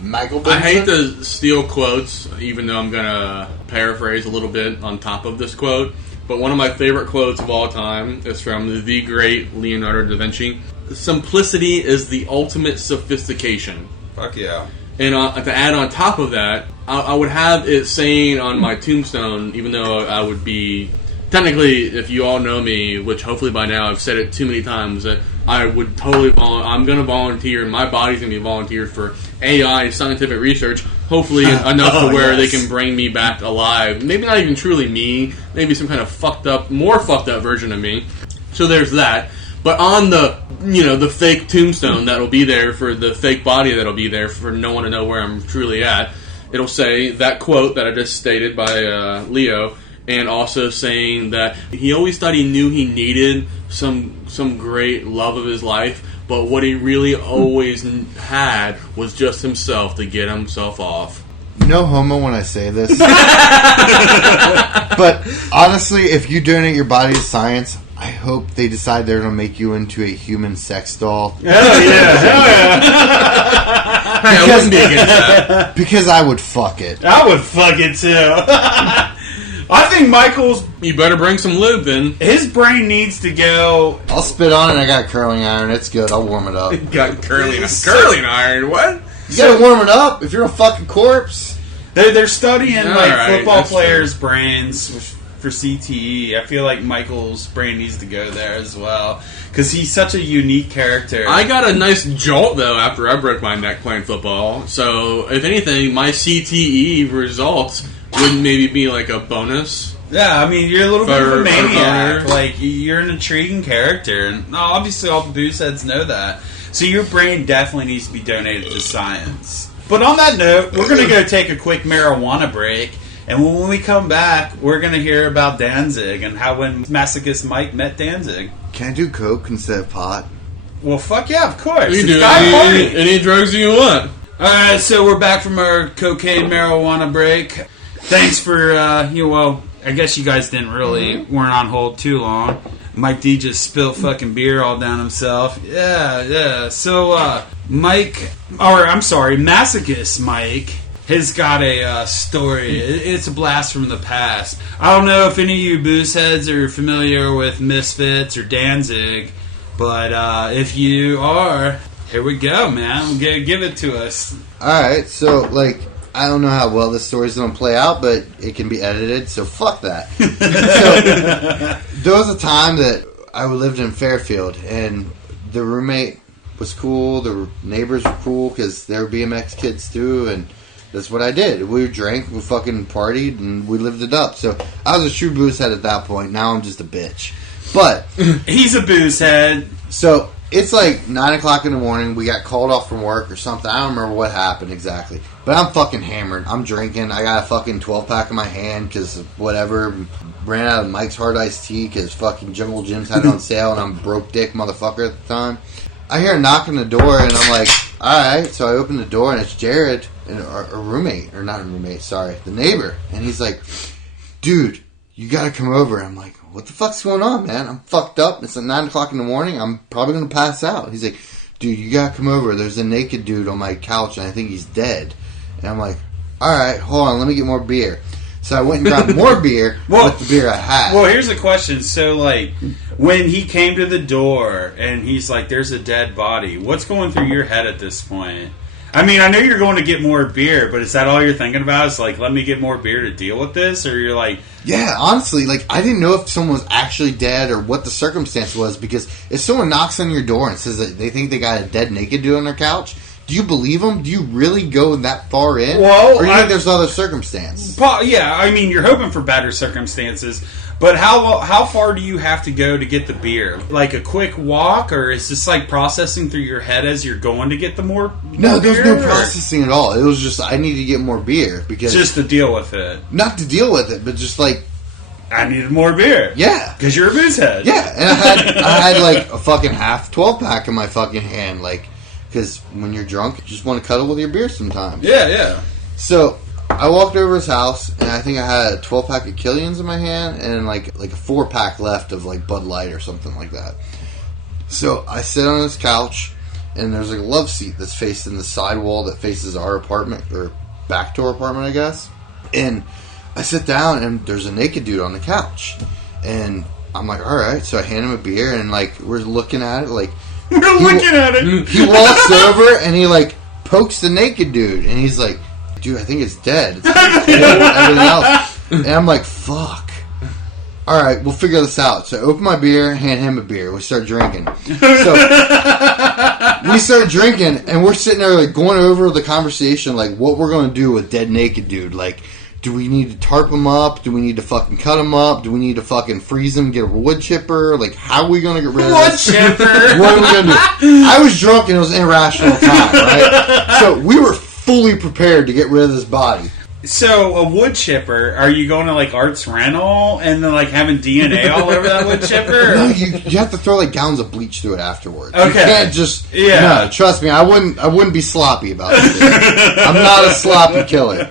Michael I hate Benson? to steal quotes, even though I'm going to paraphrase a little bit on top of this quote. But one of my favorite quotes of all time is from the great Leonardo da Vinci. Simplicity is the ultimate sophistication. Fuck yeah. And to add on top of that, I would have it saying on my tombstone, even though I would be... Technically, if you all know me, which hopefully by now I've said it too many times, that I would totally I'm going to volunteer, and my body's going to be volunteered for AI scientific research, hopefully enough to where they can bring me back alive. Maybe not even truly me, maybe some kind of more fucked up version of me. So there's that. But on the fake tombstone that'll be there for the fake body that'll be there for no one to know where I'm truly at, it'll say that quote that I just stated by Leo, and also saying that he always thought he knew he needed some great love of his life, but what he really always had was just himself to get himself off. No homo when I say this. But honestly, if you donate your body to science, I hope they decide they're going to make you into a human sex doll. Hell yeah. Hell yeah. I wouldn't be against that. Because I would fuck it. I would fuck it too. I think Michael's... You better bring some lube then. His brain needs to go... I'll spit on it. I got curling iron. It's good. I'll warm it up. Got curling iron. What? You gotta warm it up if you're a fucking corpse. They're studying football that's players' brains for CTE. I feel like Michael's brain needs to go there as well. Because he's such a unique character. I got a nice jolt, though, after I broke my neck playing football. So, if anything, my CTE results would maybe be like a bonus. Yeah, I mean, you're a little bit of a maniac. For like, you're an intriguing character. And obviously all the booze heads know that. So your brain definitely needs to be donated to science. But on that note, we're going to go take a quick marijuana break. And when we come back, we're going to hear about Danzig and how when Masochist Mike met Danzig. Can I do coke instead of pot? Well, fuck yeah, of course. You It's do Guy Party. any drugs you want. Alright, so we're back from our cocaine marijuana break. Thanks for, I guess you guys weren't on hold too long. Mike D just spilled fucking beer all down himself. Yeah. So, Masochist Mike has got a story. It's a blast from the past. I don't know if any of you booze heads are familiar with Misfits or Danzig, but if you are, here we go, man. Give it to us. Alright, so, I don't know how well this story's going to play out, but it can be edited, so fuck that. So, there was a time that I lived in Fairfield, and the roommate was cool, the neighbors were cool, because they were BMX kids too, and that's what I did. We drank, we fucking partied, and we lived it up. So, I was a true booze head at that point. Now I'm just a bitch. But... He's a booze head. So... It's like 9 o'clock in the morning. We got called off from work or something. I don't remember what happened exactly. But I'm fucking hammered. I'm drinking. I got a fucking 12-pack in my hand because whatever. Ran out of Mike's Hard Iced Tea because fucking Jungle Jim's had it on sale and I'm broke dick motherfucker at the time. I hear a knock on the door and I'm like, alright. So I open the door and it's Jared, our roommate. Or not a roommate, sorry. The neighbor. And he's like, dude, you gotta come over. I'm like, what the fuck's going on, man? I'm fucked up. It's at 9 o'clock in the morning. I'm probably going to pass out. He's like, dude, you got to come over. There's a naked dude on my couch, and I think he's dead. And I'm like, all right, hold on. Let me get more beer. So I went and grabbed more beer with the beer I had. Well, here's a question. So, when he came to the door, and he's like, there's a dead body, what's going through your head at this point? I mean, I know you're going to get more beer, but is that all you're thinking about? Is let me get more beer to deal with this? Or you're like... Yeah, honestly, I didn't know if someone was actually dead or what the circumstance was, because if someone knocks on your door and says that they think they got a dead naked dude on their couch, do you believe them? Do you really go that far in? Well, or do you think there's other circumstance? Yeah, I mean, you're hoping for better circumstances, but how far do you have to go to get the beer? Like a quick walk, or is this processing through your head as you're going to get the more No, there's beer, no processing at all. It was just, I need to get more beer. Because just to deal with it. Not to deal with it, but just I needed more beer. Yeah. Because you're a booze head. Yeah, and I had a fucking half 12-pack in my fucking hand, because when you're drunk, you just want to cuddle with your beer sometimes. Yeah. So, I walked over his house, and I think I had a 12-pack of Killian's in my hand, and like a 4-pack left of Bud Light or something like that. So, I sit on his couch, and there's like a love seat that's facing the side wall that faces our apartment, or back to our apartment, I guess. And I sit down, and there's a naked dude on the couch, and I'm like, all right. So I hand him a beer, and like we're looking at it, like we're looking at it. He walks over, and he like pokes the naked dude, and he's like, dude, I think it's dead. It's cold, everything else. And I'm like, fuck. All right, we'll figure this out. So I open my beer, hand him a beer. We start drinking. So we start drinking, and we're sitting there like going over the conversation, like what we're going to do with dead naked dude. Like, do we need to tarp him up? Do we need to fucking cut him up? Do we need to fucking freeze him, get a wood chipper? Like, how are we going to get rid of wood this? chipper? What are we going to do? I was drunk, and it was an irrational time, right? So we were fully prepared to get rid of this body. So, a wood chipper, are you going to, like, Art's Rental and then, like, having DNA all over that wood chipper? No, you have to throw, like, gallons of bleach through it afterwards. Okay. You can't just... Yeah. No, trust me, I wouldn't be sloppy about this. I'm not a sloppy killer.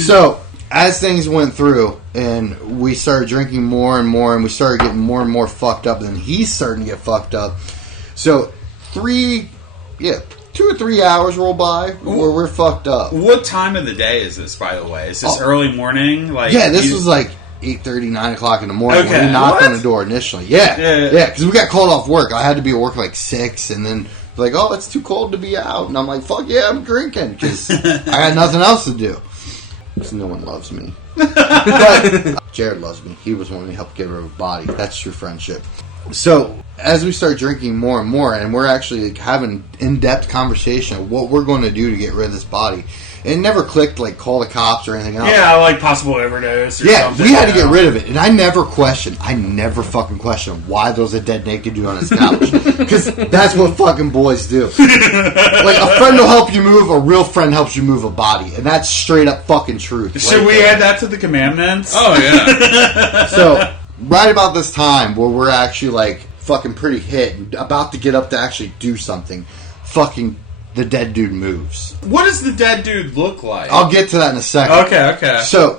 So, as things went through, and we started drinking more and more, and we started getting more and more fucked up, and he's starting to get fucked up. So, 2 or 3 hours roll by where we're fucked up. What time of the day is this, by the way? Is this early morning? Like, yeah, this was like 8:30, 9 o'clock in the morning when we knocked on the door initially. Yeah, because we got called off work. I had to be at work like 6, and then like, oh, it's too cold to be out. And I'm like, fuck yeah, I'm drinking because I got nothing else to do. Because no one loves me. But Jared loves me. He was one who helped get rid of a body. That's true friendship. So, as we start drinking more and more, and we're actually like, having in-depth conversation of what we're going to do to get rid of this body, it never clicked, like, call the cops or anything else. Yeah, like possible overdose or something. We had to get rid of it. And I never fucking questioned why there was a dead naked dude on his couch. Because that's what fucking boys do. Like, a friend will help you move, a real friend helps you move a body. And that's straight up fucking truth. Should we add that to the commandments? Oh, yeah. So, right about this time where we're actually, like, fucking pretty hit and about to get up to actually do something, fucking the dead dude moves. What does the dead dude look like? I'll get to that in a second. Okay. So,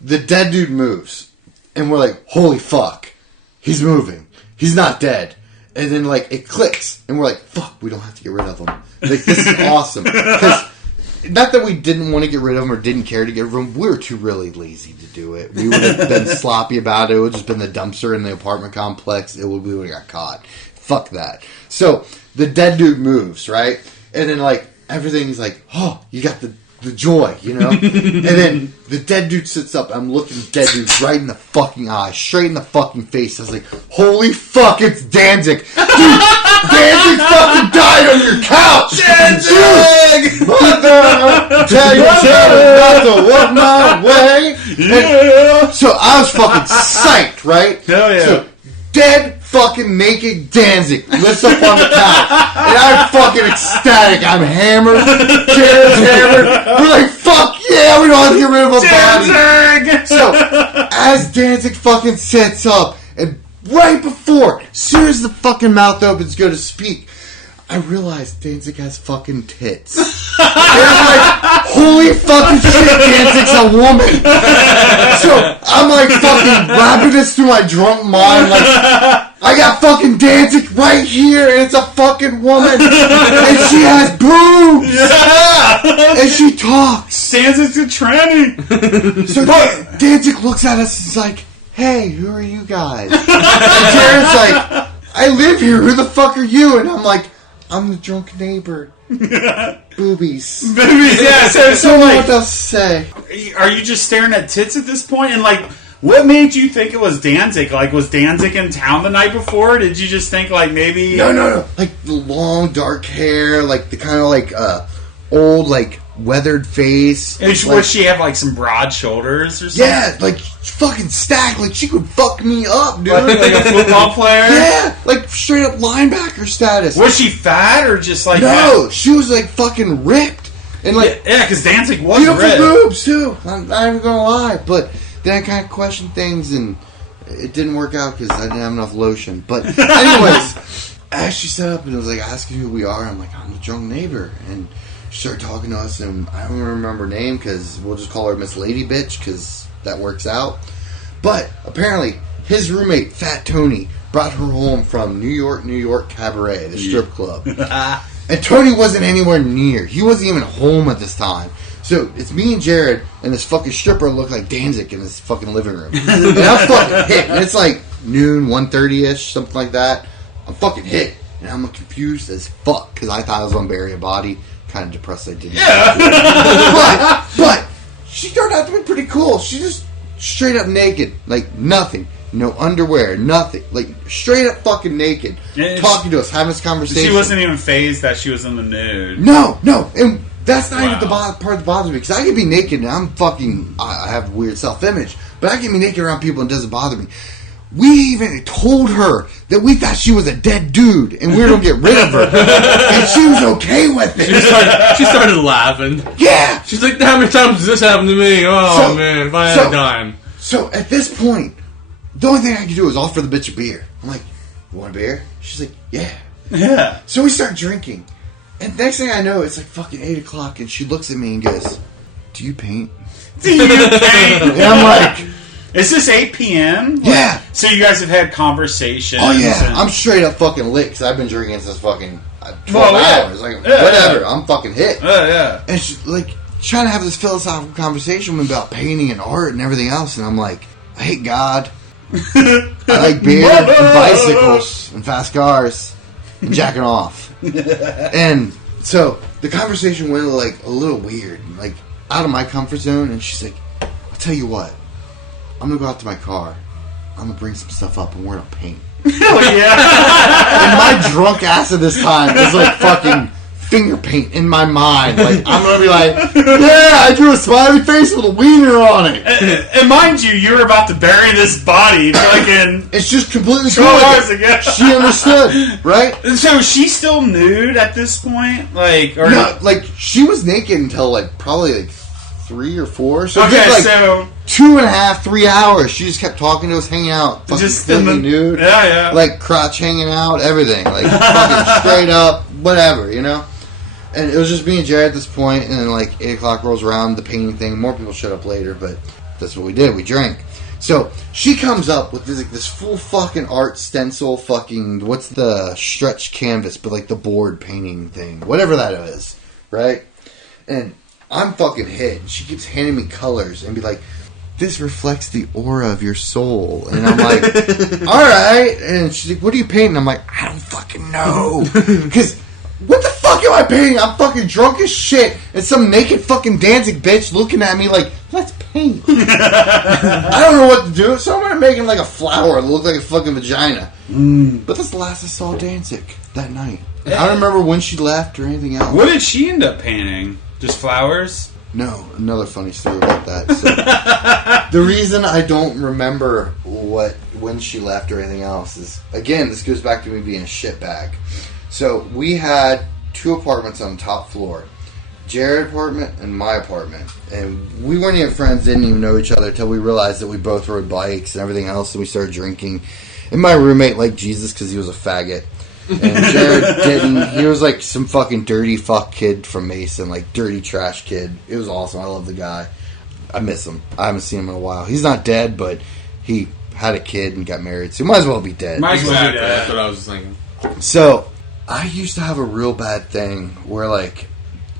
the dead dude moves, and we're like, holy fuck, he's moving. He's not dead. And then, like, it clicks, and we're like, fuck, we don't have to get rid of him. Like, this is awesome. Because, not that we didn't want to get rid of him or didn't care to get rid of him, we were too really lazy to do it. We would have been sloppy about it. It would have just been the dumpster in the apartment complex. We would have got caught. Fuck that. So, the dead dude moves, right? And then, like, everything's like, oh, you got the joy, you know? And then the dead dude sits up. I'm looking dead dude right in the fucking eye, straight in the fucking face. I was like, holy fuck, it's Danzig. Dude, Danzig fucking died on your couch. Danzig! Mother, tell you not to walk my way. Yeah! So I was fucking psyched, right? Hell yeah. So, dead fucking naked Danzig lifts up on the couch, and I'm fucking ecstatic. I'm hammered. Jared's hammered. We're like, fuck yeah, we don't have to get rid of a body. Danzig! So, as Danzig fucking sets up, and right before, as soon as the fucking mouth opens to go to speak, I realized Danzig has fucking tits. And I'm like, holy fucking shit, Danzig's a woman. So I'm like fucking rapping this through my drunk mind, like, I got fucking Danzig right here, and it's a fucking woman, and she has boobs. Yeah! And she talks. Danzig's a tranny. So Danzig looks at us and is like, hey, who are you guys? And Jared's like, I live here, who the fuck are you? And I'm like, I'm the drunk neighbor. Boobies. Boobies, yeah. So What like, else to say? are you just staring at tits at this point? And like, what made you think it was Danzig? Like, was Danzig in town the night before? Did you just think like maybe? No. Like the long dark hair, like the kind of like old like weathered face. And like, would she have like some broad shoulders or something? yeah, like fucking stacked. Like she could fuck me up, dude. Like a football player? Yeah, like straight up linebacker status. Was she fat or just like No, she was like fucking ripped and like yeah, because Danzig was beautiful ripped. boobs too. I'm not even gonna lie, but then I kind of questioned things and it didn't work out because I didn't have enough lotion. But anyways, as she set up and it was like asking who we are, I'm like, I'm the drunk neighbor, and she started talking to us, and I don't remember her name because we'll just call her Miss Lady Bitch because that works out. But apparently, his roommate Fat Tony brought her home from New York Cabaret, the strip club. And Tony wasn't anywhere near. He wasn't even home at this time. So it's me and Jared and this fucking stripper look like Danzig in this fucking living room. And I'm fucking hit. And it's like noon, 1:30ish, something like that. I'm fucking hit. And I'm confused as fuck because I thought I was going to bury a body. Kind of depressed I didn't. Yeah. But she turned out to be pretty cool. She just straight up naked. Like nothing. No underwear. Nothing. Like straight up fucking naked. Yeah, talking to us. Having this conversation. She wasn't even phased that she was in the nude. No. And that's not even the part that bothers me. Because I can be naked and I'm fucking... I have weird self-image. But I can be naked around people and it doesn't bother me. We even told her that we thought she was a dead dude and we were going to get rid of her. And she was okay with it. She started laughing. Yeah! She's like, how many times has this happened to me? Oh, man, if I had a dime. So, at this point, the only thing I could do was offer the bitch a beer. I'm like, you want a beer? She's like, yeah. Yeah. So we start drinking. And next thing I know, it's like fucking 8 o'clock and she looks at me and goes, do you paint? Do you paint? And I'm like... Is this 8 p.m.? Yeah. So you guys have had conversations. Oh, yeah. And... I'm straight up fucking lit because I've been drinking since fucking 12 hours. Like, whatever. Yeah. I'm fucking hit. Yeah. And she's like trying to have this philosophical conversation about painting and art and everything else. And I'm like, I hate God. I like beer and bicycles and fast cars and jacking off. And so the conversation went like a little weird, like out of my comfort zone. And she's like, I'll tell you what. I'm going to go out to my car. I'm going to bring some stuff up and we're going to paint. Hell yeah. And my drunk ass at this time is like fucking finger paint in my mind. Like, I'm going to be like, yeah, I drew a smiley face with a wiener on it. And mind you, you're about to bury this body fucking... It's just completely 12 hours ago. She understood, right? So she's still nude at this point? Like, or no, like, she was naked until like probably like 3 or 4. So okay, just, like, so... 2.5, 3 hours. She just kept talking to us, hanging out, fucking Just in the nude. Yeah. Like crotch hanging out, everything. Like fucking straight up, whatever, you know? And it was just me and Jared at this point, and then like 8 o'clock rolls around, the painting thing. More people showed up later, but that's what we did. We drank. So she comes up with this full fucking art stencil fucking, what's the stretch canvas, but like the board painting thing. Whatever that is, right? And I'm fucking hit. She keeps handing me colors and be like, this reflects the aura of your soul. And I'm like, alright. And she's like, what are you painting? I'm like, I don't fucking know. Because, what the fuck am I painting? I'm fucking drunk as shit. And some naked fucking Danzig bitch looking at me like, let's paint. I don't know what to do. So I'm gonna make like a flower that looks like a fucking vagina. But that's the last I saw Danzig that night. I don't remember when she left or anything else. What did she end up painting? Just flowers? No, another funny story about that. So, the reason I don't remember when she left or anything else is, again, this goes back to me being a shitbag. So we had 2 apartments on the top floor. Jared's apartment and my apartment. And we weren't even friends, didn't even know each other until we realized that we both rode bikes and everything else, and we started drinking. And my roommate liked Jesus because he was a faggot. And Jared didn't. He was like some fucking dirty fuck kid from Mason, like dirty trash kid. It was awesome. I love the guy. I miss him. I haven't seen him in a while. He's not dead, but he had a kid and got married, so he might as well be dead. Might as well be Exactly, dead. that's what I was thinking. So, I used to have a real bad thing where, like,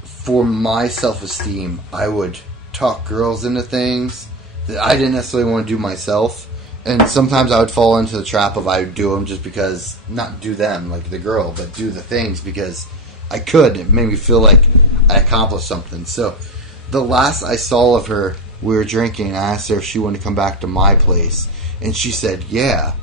for my self-esteem, I would talk girls into things that I didn't necessarily want to do myself. And sometimes I would fall into the trap of I would do them just because, not do them, like the girl, but do the things because I could. It made me feel like I accomplished something. So, the last I saw of her, we were drinking, and I asked her if she wanted to come back to my place. And she said, yeah.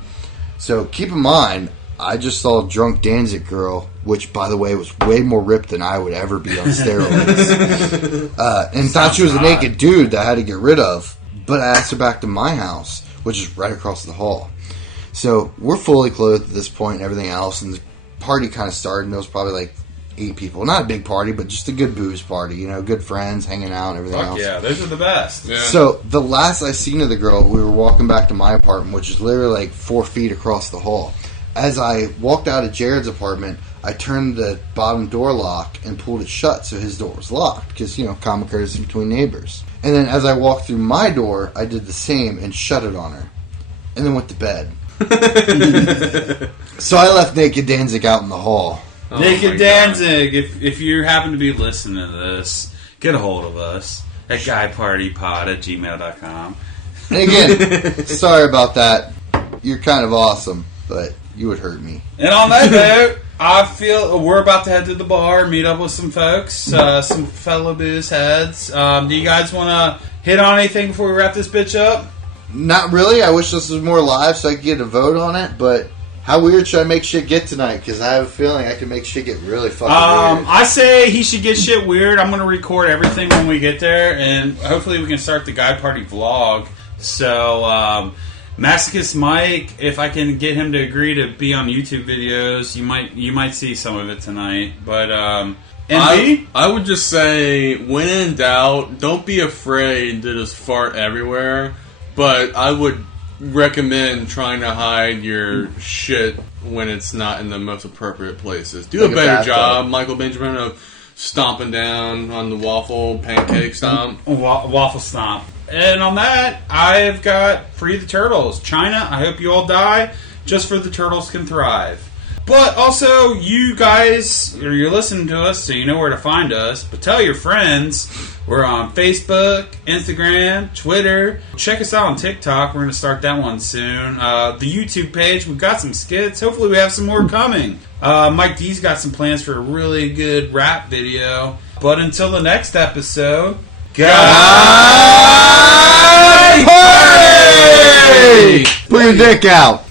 So, keep in mind, I just saw a drunk Danzig girl, which, by the way, was way more ripped than I would ever be on steroids. And thought she was a naked dude that I had to get rid of. But I asked her back to my house, which is right across the hall. So we're fully clothed at this point and everything else, and the party kind of started, and there was probably like 8 people. Not a big party, but just a good booze party, you know, good friends, hanging out and everything else. Yeah, those are the best. Yeah. So the last I seen of the girl, we were walking back to my apartment, which is literally like 4 feet across the hall. As I walked out of Jared's apartment, I turned the bottom door lock and pulled it shut so his door was locked, because, you know, common courtesy between neighbors. And then as I walked through my door, I did the same and shut it on her. And then went to bed. So I left naked Danzig out in the hall. Nick my and Danzig, if you happen to be listening to this, get a hold of us at guypartypod@gmail.com. And again, sorry about that. You're kind of awesome, but you would hurt me. And on that note, I feel we're about to head to the bar, meet up with some folks, some fellow booze heads. Do you guys want to hit on anything before we wrap this bitch up? Not really. I wish this was more live so I could get a vote on it, but how weird should I make shit get tonight? Because I have a feeling I can make shit get really fucking weird. I say he should get shit weird. I'm going to record everything when we get there, and hopefully we can start the Guy Party vlog. So, Masochist Mike, if I can get him to agree to be on YouTube videos, you might see some of it tonight. But I would just say, when in doubt, don't be afraid to just fart everywhere. But I would recommend trying to hide your shit when it's not in the most appropriate places. Do Like a better bathtub. job, Michael Benjamin, of stomping down on the waffle pancake stomp. Waffle Stomp. And on that, I've got Free the Turtles. China, I hope you all die, just for the turtles can thrive. But also, you guys, you're listening to us, so you know where to find us. But tell your friends. We're on Facebook, Instagram, Twitter. Check us out on TikTok. We're going to start that one soon. The YouTube page, we've got some skits. Hopefully we have some more coming. Mike D's got some plans for a really good rap video. But until the next episode, Guy Party! Put your dick out.